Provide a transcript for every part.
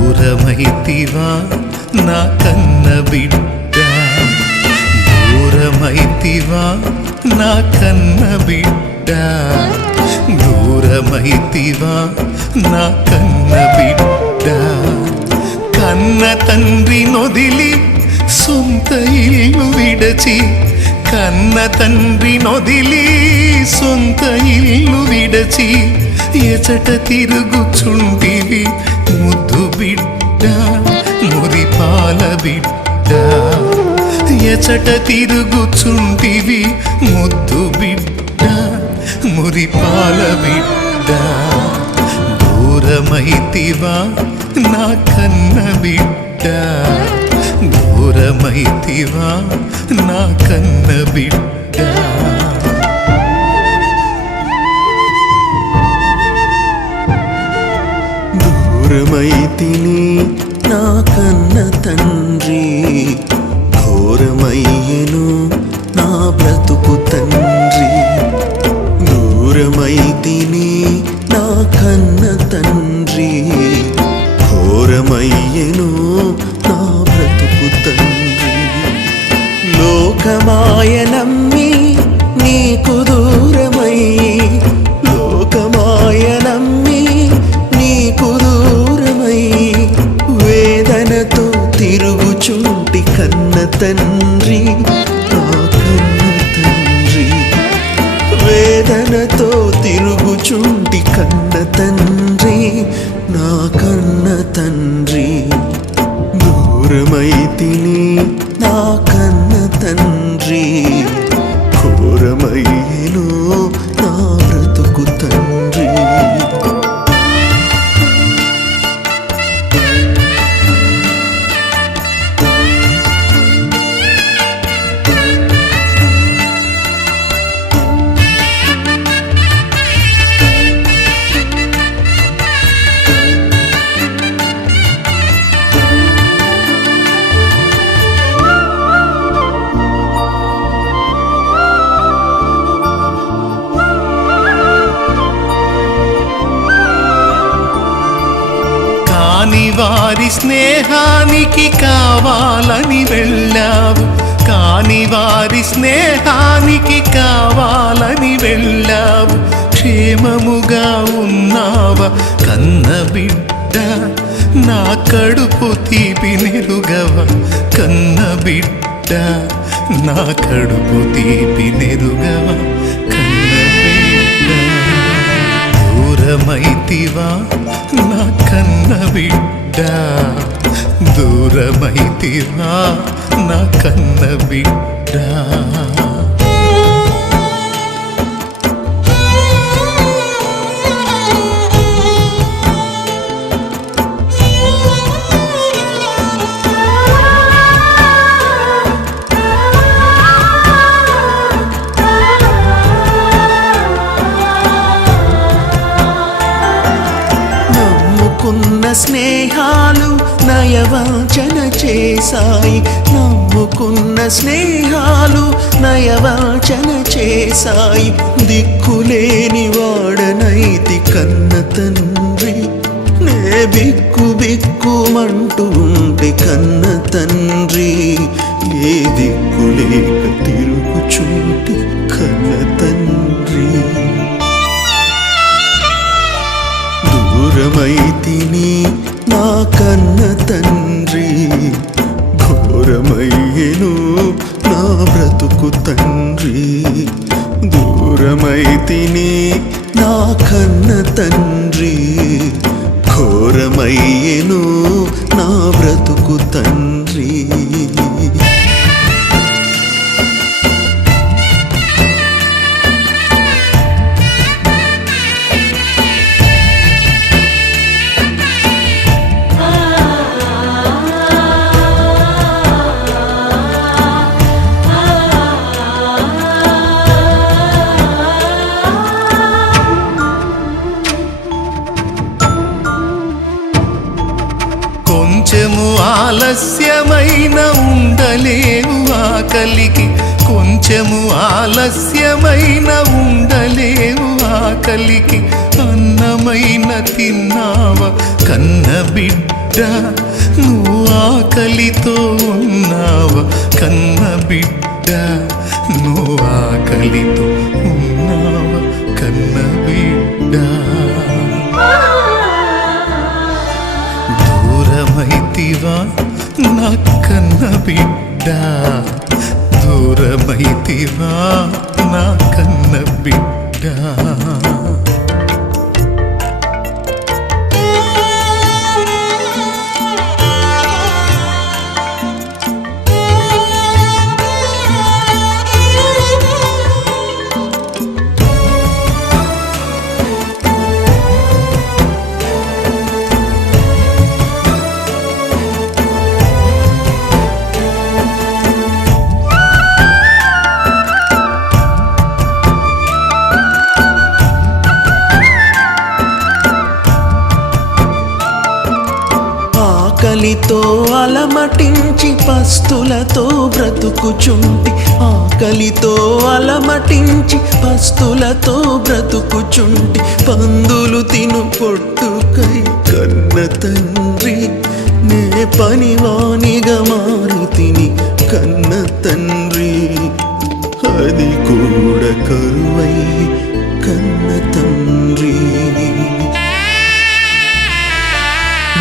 దూరమైతివా నా కన్న బిడ్డ దూరమైతివా నా కన్న బిడ్డ దూరమైతివా నా కన్న బిడ్డ కన్న తండ్రి నొదిలి సొంత ఇల్లు విడచి కన్న తండ్రి నొదిలి సొంత ఇల్లు విడచి ఎచట తిరుగుచుంటివి ముద్దు బిడ్డ మురిపాల బిడ్డ ఎచట తిరుగుచుంటివి ముద్దు బిడ్డ మురిపాల బిడ్డ దూరమైతివా నా కన్న బిడ్డ దూరమైతివా నా కన్న బిడ్డ దూరమైతిని నా కన్న తండ్రి ఘోరమయ్యెను నా బ్రతుకు తండ్రి దూరమైతిని నా కన్న తండ్రి ఘోరమయ్యెను నా బ్రతుకు తండ్రి లోకమాయ నమ్మి నీకు దూరమై లోకమాయ నమ్మి నీకు దూరమై వేదనతో తిరుగుచుంటి కన్న తండ్రి నా కన్న తండ్రి వేదనతో తిరుగుచుంటి కన్న తండ్రి నా కన్న తండ్రి దూరమైతిని నా కన్న తండ్రి ఘోరమయ్యెను నా బ్రతుకు తండ్రి కాని వారి స్నేహానికి కావాలని వెళ్ళావు కాని వారి స్నేహానికి కావాలని వెళ్ళావు క్షేమముగా ఉన్నావా కన్న బిడ్డ నా కడుపు తీపి నెరుగవా కన్న బిడ్డ నా కడుపు తీపి నెరుగవా కన్న బిడ్డ దూరమైతివా నా కన్న బిడ్డ దూరమైతివా నా కన్న బిడ్డ నమ్ముకున్న స్నేహాలు నయవంచన చేశాయి నమ్ముకున్న స్నేహాలు నయవంచన చేశాయి దిక్కులేని వాడనైతి కన్న తండ్రి నే బిక్కు బిక్కుమంటూ ఉంటే కన్న తండ్రి ఏ దిక్కులేక తిరుగుచుంటి కన్న తండ్రి దూరమైతిని నా కన్న తండ్రి ఘోరమయ్యెను నా బ్రతుకు తండ్రి దూరమైతిని నా కన్న తండ్రి ఘోరమయ్యెను నా బ్రతుకు తండ్రి కొంచెము ఆలస్యమైన ఉండలేవు ఆ ఆకలికి కొంచెము ఆలస్యమైన ఉండలేవు ఆకలికి అన్నమైన తిన్నావ కన్న బిడ్డ నువ్వు ఆకలితో ఉన్నావ కన్న బిడ్డ నువ్వు ఆకలితో ఉన్నావ కన్న బిడ్డ దూరమైతివా నా కన్న బిడ్డ దూరమైతివా నా కన్న బిడ్డ ఆకలితో అలమటించి పస్తులతో బ్రతుకుచుంటి ఆకలితో అలమటించి పస్తులతో బ్రతుకుచుంటి పందులు తిను పొట్టుకై కన్న తండ్రి నే పనివానిగా మారి తిని కన్న తండ్రి అది కూడా కరువై కన్న తండ్రి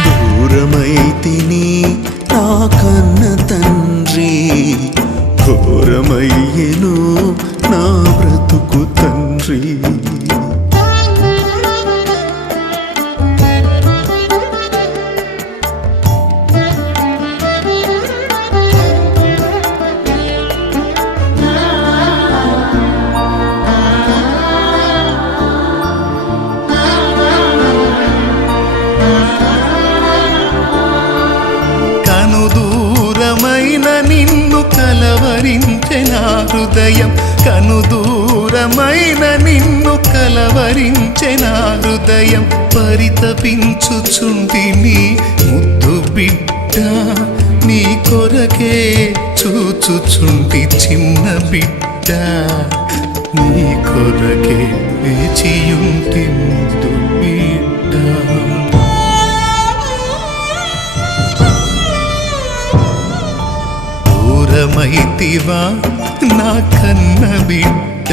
దూరమైతిని నా కన్న తండ్రి ఘోరమయ్యెను నా బ్రతుకు తండ్రి నిన్ను కలవరించె నా హృదయం కను దూరమైన నిన్ను కలవరించె నా హృదయం పరితపించుచుంటి నీ ముద్దు బిడ్డ నీ కొరకే చూచుచుంటి చిన్న బిడ్డ నీ కొరకే వేచియుంటి ముద్దు బిడ్డ దూరమైతివా నా కన్న బిడ్డ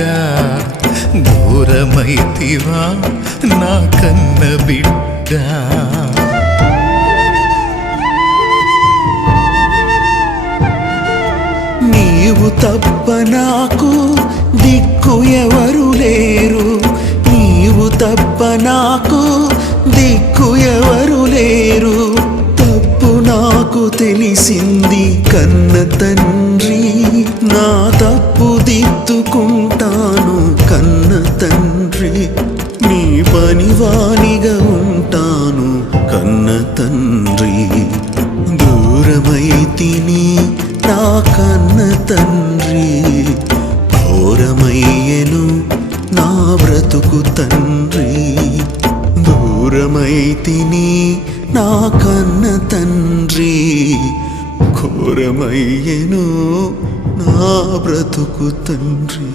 దూరమైతివా నా కన్న బిడ్డ నీవు తప్ప నాకు దిక్కు ఎవరు లేరు నీవు తప్ప నాకు దిక్కు ఎవరు లేరు తప్పు నాకు తెలిసింది కన్న తండ్రి నా తప్పు దిద్దుకుంటాను కన్న తండ్రి నీ పనివానిగా ఉంటాను కన్న తండ్రి దూరమైతిని నా కన్న తండ్రి ఘోరమయ్యెను నా బ్రతుకు తండ్రి దూరమైతిని నా కన్న తండ్రి ఘోరమయ్యెను నా బ్రతుకు తండ్రి